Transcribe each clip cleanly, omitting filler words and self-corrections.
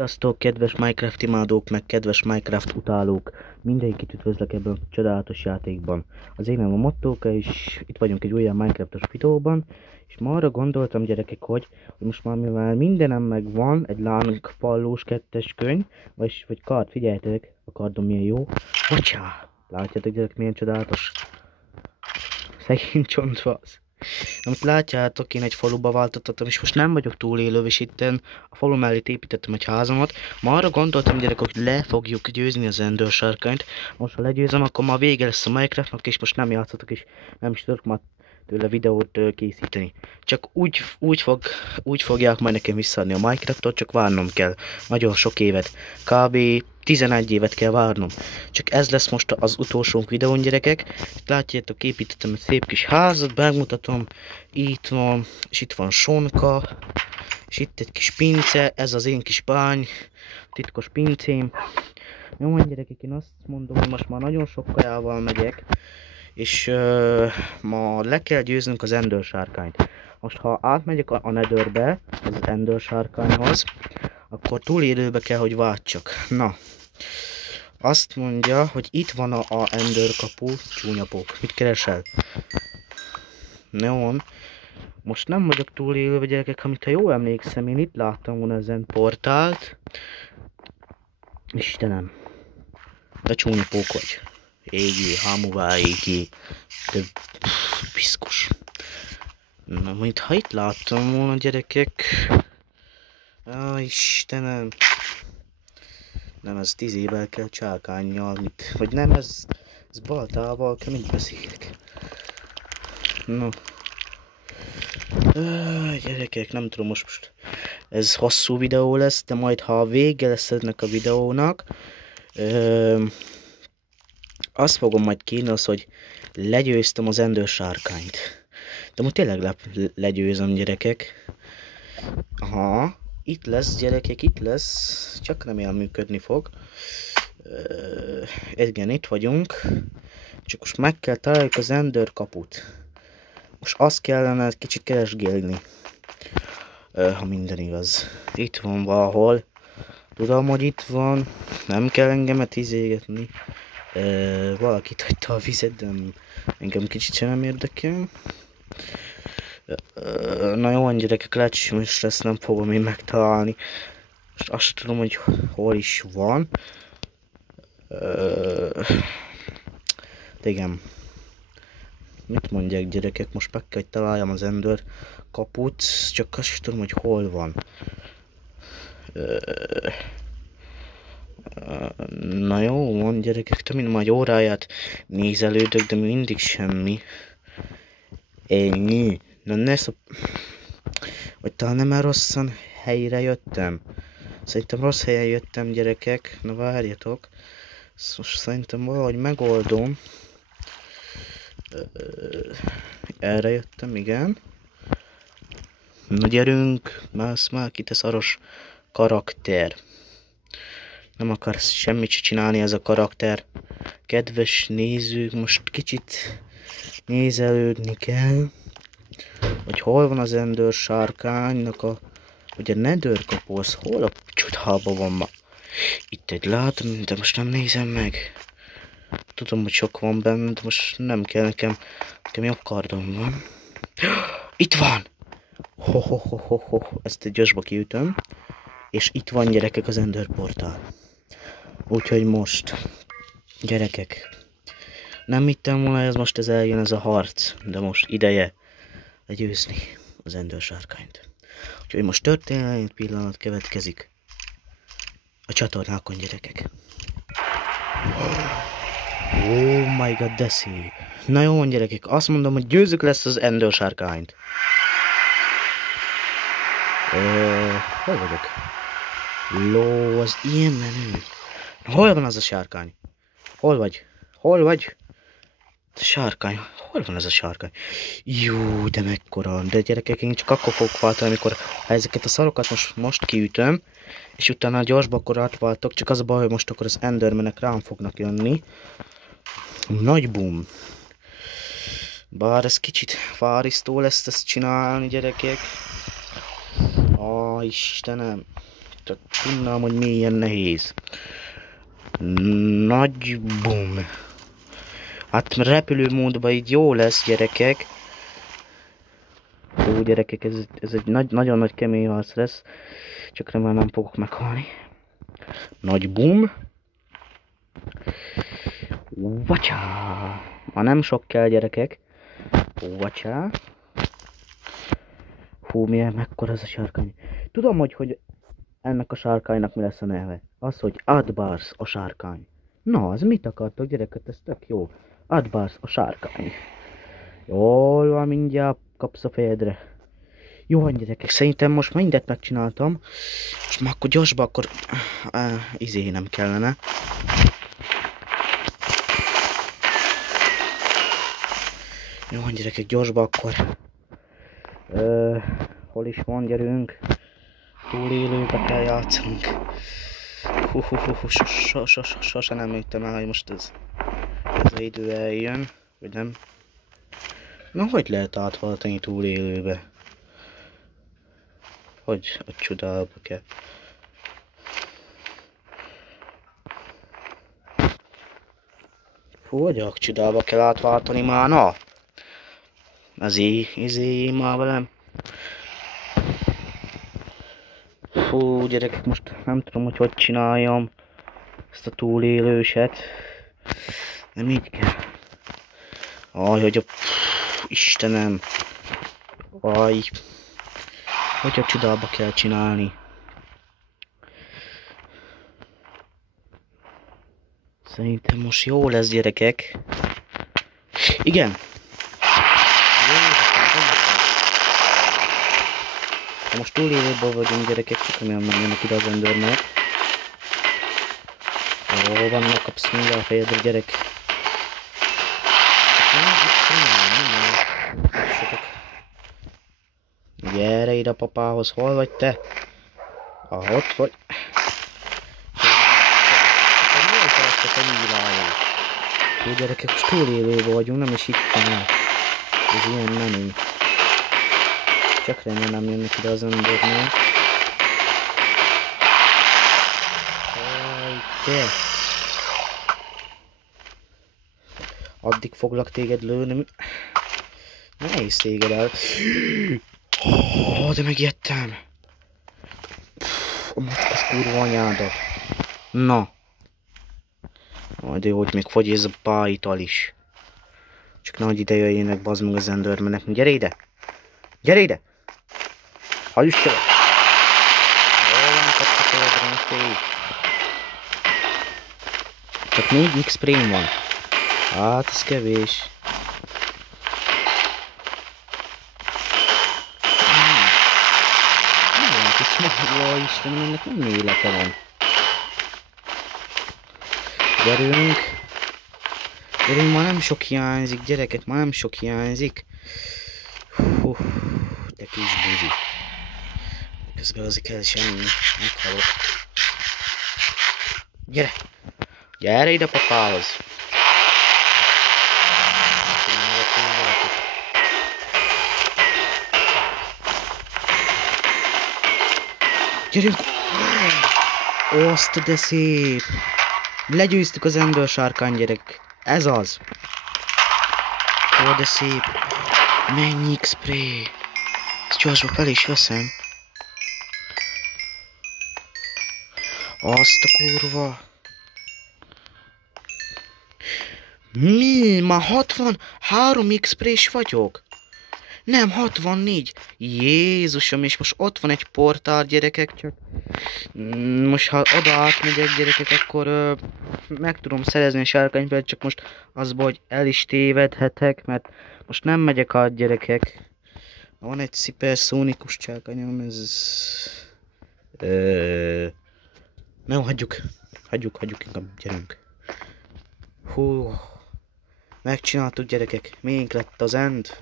Sziasztok, kedves Minecraft imádók, meg kedves Minecraft utálók! Mindenkit üdvözlök ebben a csodálatos játékban. Az én nevem a Mottóka, és itt vagyunk egy újabb Minecraftos videóban. És ma arra gondoltam, gyerekek, hogy most már mivel mindenem megvan, egy lángpallós kettes könyv, vagy kard, figyeljetek, a kardom milyen jó. Bocsá! Látjátok, gyerek, milyen csodálatos? Szegény csontvasz. Amit látjátok, én egy faluba váltottam, és most nem vagyok túlélő, és itten a falu mellé építettem egy házamat. Ma arra gondoltam, gyerekek, hogy le fogjuk győzni az Ender sárkányt. Most ha legyőzem, akkor már vége lesz a Minecraftnak, és most nem játszatok, és nem is tudok már tőle videót készíteni. Csak úgy fogják majd nekem visszaadni a Minecraftot, csak várnom kell. Nagyon sok évet. Kb. 11 évet kell várnom. Csak ez lesz most az utolsó videón, gyerekek. Itt látjátok, építettem egy szép kis házat, megmutatom. Itt van, és itt van sonka. És itt egy kis pince, ez az én kis bány. Titkos pincém. Jó, gyerekek, én azt mondom, hogy most már nagyon sok kajával megyek. És ma le kell győznünk az Ender sárkányt. Most ha átmegyek a Netherbe, az Ender sárkányhoz, akkor túlélőbe kell, hogy váltsak. Na, azt mondja, hogy itt van a Ender kapu, csúnyapók. Mit keresel? Jó, most nem vagyok túlélőbe, gyerekek, amit ha jól emlékszem, én itt láttam volna ezen portált. Istenem, te csúnyapók vagy. Égi, hamuvá, égi, de piszkos. Na, mint ha itt láttam volna, gyerekek. Istenem. Nem, ez 10 évvel kell csákánnyal, mit. Vagy nem, ez baltával kell, mit beszélek. No. Gyerekek, nem tudom, most ez hosszú videó lesz, de majd ha a vége lesz ennek a videónak, azt fogom majd kérni, hogy legyőztem az Ender sárkányt. De most tényleg legyőzöm, gyerekek. Aha, itt lesz, gyerekek, itt lesz. Csak remélem működni fog. Igen, itt vagyunk. Csak most meg kell találjuk az Ender kaput. Most azt kellene egy kicsit keresgélni. Ha minden igaz. Itt van valahol. Tudom, hogy itt van. Nem kell engemet izégetni. Valakit hagyta a vizet, de engem kicsit sem nem érdekel. Na jó, gyerekek, lehet, hogy most ezt nem fogom én megtalálni. Most azt sem tudom, hogy hol is van. De igen. Mit mondják, gyerekek? Most meg kell, hogy találjam az Ender kaput, csak azt sem tudom, hogy hol van. Na jó van, gyerekek, több mint már egy óráját nézelődök, de mindig semmi. Ennyi. Na ne vagy talán nem már rosszan helyre jöttem. Szerintem rossz helyen jöttem, gyerekek. Na várjatok. Most szerintem valahogy megoldom. Erre jöttem, igen. Na gyerünk. Már itt a szaros karakter. Nem akarsz semmit se csinálni ez a karakter. Kedves nézők, most kicsit nézelődni kell. Hogy hol van az Ender sárkánynak hogy a Nether kapu, az hol a csodában van ma? Itt egy látom, de most nem nézem meg. Tudom, hogy sok van benne, de most nem kell nekem jobb kardom van. Itt van! Ezt egy gyorsba kiütöm. És itt van, gyerekek, az Ender portál. Úgyhogy most, gyerekek, nem hittem volna, ez most eljön ez a harc, de most ideje legyőzni az Ender sárkányt. Úgyhogy most történelmi pillanat következik a csatornákon, gyerekek. Oh my god, de szép. Na jó, gyerekek, azt mondom, hogy győzük lesz az Ender sárkányt. Hol vagyok? Ló, az ilyen menő. Hol van az a sárkány? Hol vagy? Hol vagy? Sárkány. Hol van ez a sárkány? Jó, de mekkora. De gyerekek, én csak akkor fogok váltani, amikor ezeket a szarokat most kiütöm, és utána gyorsba akkor átváltok, csak az a baj, hogy most akkor az endermenek rám fognak jönni. Nagy boom. Bár ez kicsit fárisztó lesz ezt csinálni, gyerekek. Istenem. Tehát tudnám, hogy milyen nehéz. Nagy bum. Hát repülőmódban így jó lesz, gyerekek. Ó, gyerekek, ez egy nagyon nagy kemény harc lesz. Csak remélem nem fogok meghalni. Nagy bum. Vacsá. Ma nem sok kell, gyerekek. Vacsá. Hú, mekkora ez a sárkány. Tudom, hogy ennek a sárkánynak mi lesz a neve. Az, hogy Adbars a sárkány. Na, az mit akartok, gyerekek? Ez tök jó. Adbars a sárkány. Jól van, mindjárt kapsz a fejedre. Jó van, gyerekek, szerintem most mindent megcsináltam. És már akkor gyorsba, akkor nem kellene. Jó van, gyerekek, gyorsba akkor. Hol is van, gyerünk. Túlélőbe kell játszanunk. Sose nem jöttem el, hogy most ez az idő eljön, vagy nem. Na, hogy lehet átváltani túlélőbe? Hogy a csodába kell. Hogy a csodába kell átváltani már, na? Izé már velem. Fú, gyerekek, most nem tudom, hogy csináljam ezt a túlélőset. Nem így kell. Aj, hogy a... Istenem. Aj. Hogy a csodába kell csinálni. Szerintem most jó lesz, gyerekek. Igen. Ha most túlélőből vagyunk, gyerekek, csak amilyen nem jönnek ide az Endernek. Ó, vannak, kapsz mindjárt a fejedre, gyerek. Gyere ide papához, hol vagy te? Ott vagy. Jó, gyerekek, most túlélőben vagyunk, nem is hittem el. Ez ilyen menő. Csak remélem nem jönnek ide az Endernek. Te! Addig foglak téged lőni. Nehéz téged el. De megijedtem. Ez kurva anyádat. Na. Majd jó, hogy még fogy ez a pályitól is. Csak nagy ide jöjjenek, bazd meg az Endermanek. Gyere ide! Gyere ide! Halljuss el! Jól van, kapsz a fejedre, fél. Csak 4 X-Prém van. Hát, ez kevés. Nem tudsz meg, jó Istenem, ennek nem élete van. Gyerünk! Gyerünk, már nem sok hiányzik, gyerekek, már nem sok hiányzik. De kis buzi. Közben azért kell semmi, meghalok. Gyere! Gyere ide papához! Gyerünk! Ó, azt de szép! Legyőztük az Ender sárkány, gyerek. Ez az! Ó, de szép! Mennyi X-Spray! Ezt gyorsba fel is veszem. Azt a kurva! Mi? Ma 63 X-Spray-s vagyok? Nem, 64. Jézusom, és most ott van egy portál, gyerekek, csak... Most ha oda átmegyek, gyerekek, akkor meg tudom szerezni a sárkányfelt, csak most azból, hogy el is tévedhetek, mert most nem megyek át, gyerekek. Van egy szuperszónikus sárkányom, ez... Nem, hagyjuk inkább, gyerünk. Hú, megcsináltuk, gyerekek, miénk lett az end.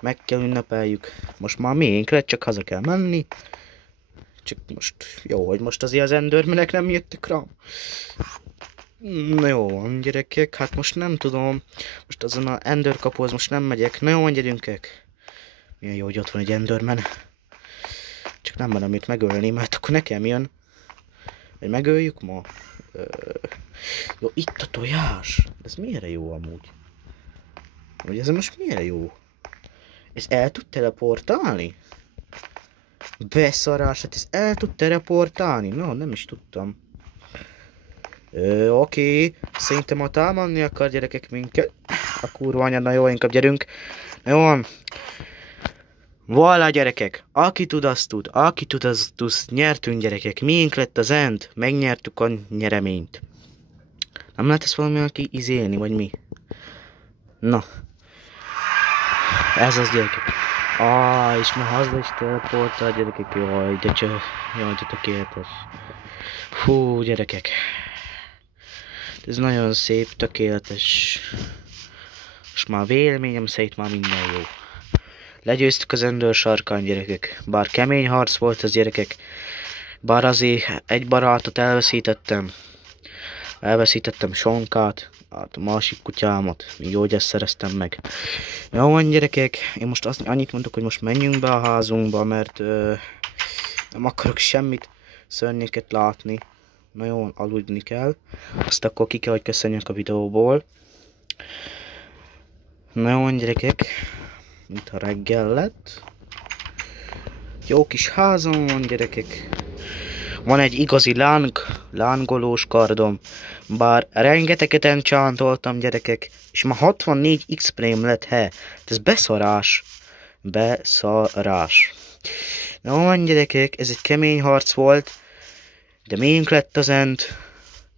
Meg kell ünnepeljük. Most már miénk lett, csak haza kell menni. Csak most, jó, hogy most azért az Endermanek nem jöttek rám. Na jó van, gyerekek, hát most nem tudom. Most azon a Ender kapuhoz most nem megyek. Na jó van, gyerünkek. Milyen jó, hogy ott van egy Enderman. Csak nem merem itt megölni, mert akkor nekem jön. Hogy megöljük ma? Jó, itt a tojás. Ez miért jó amúgy? Vagy ez most miért jó? Ez el tud teleportálni? Beszarás, hát ez el tud teleportálni? No, nem is tudtam. Oké. Szerintem ha támadni akar gyerekek minket. A kurva anyad, na jó, inkább gyerünk. Na jó. Voilà gyerekek, aki tud, azt tud. Aki tud, az tud. Nyertünk gyerekek. Miénk lett az end. Megnyertük a nyereményt. Nem lehet ezt valami aki izélni, vagy mi? Na. Ez az gyerekek. És már haza is teleportál gyerekek. Jaj, de tökéletes. Hú, gyerekek. Ez nagyon szép, tökéletes. És már véleményem szerint már minden jó. Legyőztük az Ender sarkán gyerekek. Bár kemény harc volt az gyerekek. Bár azért egy barátot elveszítettem. Elveszítettem Sonkát. Hát a másik kutyámat. Még gyógyást szereztem meg. Jó van gyerekek. Én most annyit mondok, hogy most menjünk be a házunkba, mert nem akarok semmit szörnyeket látni. Na jó, aludni kell. Azt akkor ki kell, hogy köszönjek a videóból. Na jó gyerekek. Mintha reggel lett. Jó kis házam van gyerekek. Van egy igazi lángolós kardom. Bár rengeteget enchántoltam gyerekek. És ma 64 X-Frame lett, ez beszarás. Beszarás. Na van gyerekek, ez egy kemény harc volt. De miénk lett az end.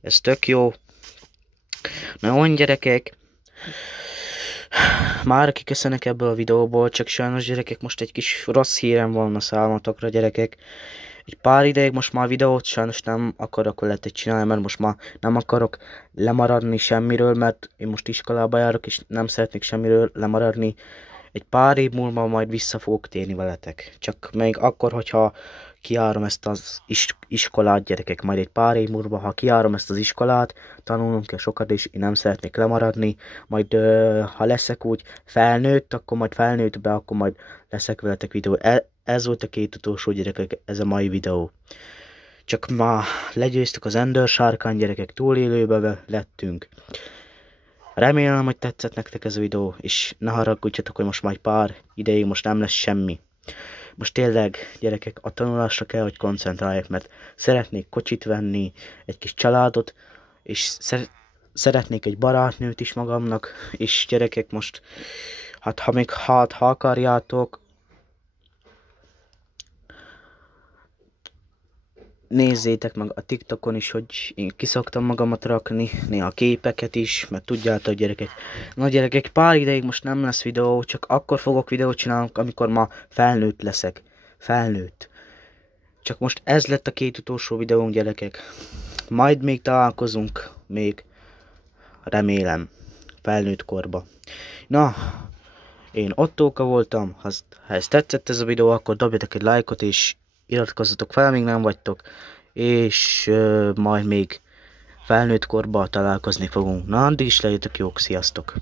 Ez tök jó. Na van gyerekek. Már kiköszönök ebből a videóból, csak sajnos gyerekek, most egy kis rossz hírem van a számotokra gyerekek. Egy pár ideig most már videót sajnos nem akarok veletek csinálni, mert most már nem akarok lemaradni semmiről, mert én most iskolába járok, és nem szeretnék semmiről lemaradni. Egy pár év múlva majd vissza fogok térni veletek. Csak még akkor, hogyha kijárom ezt az iskolát gyerekek, majd egy pár év múlva, ha kijárom ezt az iskolát, tanulnom kell sokat, és én nem szeretnék lemaradni, majd ha leszek úgy felnőtt, akkor majd felnőttbe, akkor majd leszek veletek videó. Ez volt a két utolsó gyerekek, ez a mai videó. Csak ma legyőztük az Ender sárkány gyerekek, túlélőbe lettünk. Remélem, hogy tetszett nektek ez a videó, és ne haragudjatok, hogy most majd pár ideig most nem lesz semmi. Most tényleg, gyerekek, a tanulásra kell, hogy koncentráljak, mert szeretnék kocsit venni, egy kis családot, és szeretnék egy barátnőt is magamnak, és gyerekek, most, hát ha akarjátok, nézzétek meg a TikTokon is, hogy én kiszoktam magamat rakni, néha képeket is, mert tudjátok gyerekek. Na gyerekek, pár ideig most nem lesz videó, csak akkor fogok videót csinálni, amikor ma felnőtt leszek. Felnőtt. Csak most ez lett a két utolsó videónk gyerekek. Majd még találkozunk, még remélem, felnőtt korba. Na, én Ottóka voltam, ha ez tetszett ez a videó, akkor dobjatok egy lájkot, és iratkozzatok fel, még nem vagytok, és majd még felnőtt korban találkozni fogunk. Na, addig is legyetek jók, sziasztok!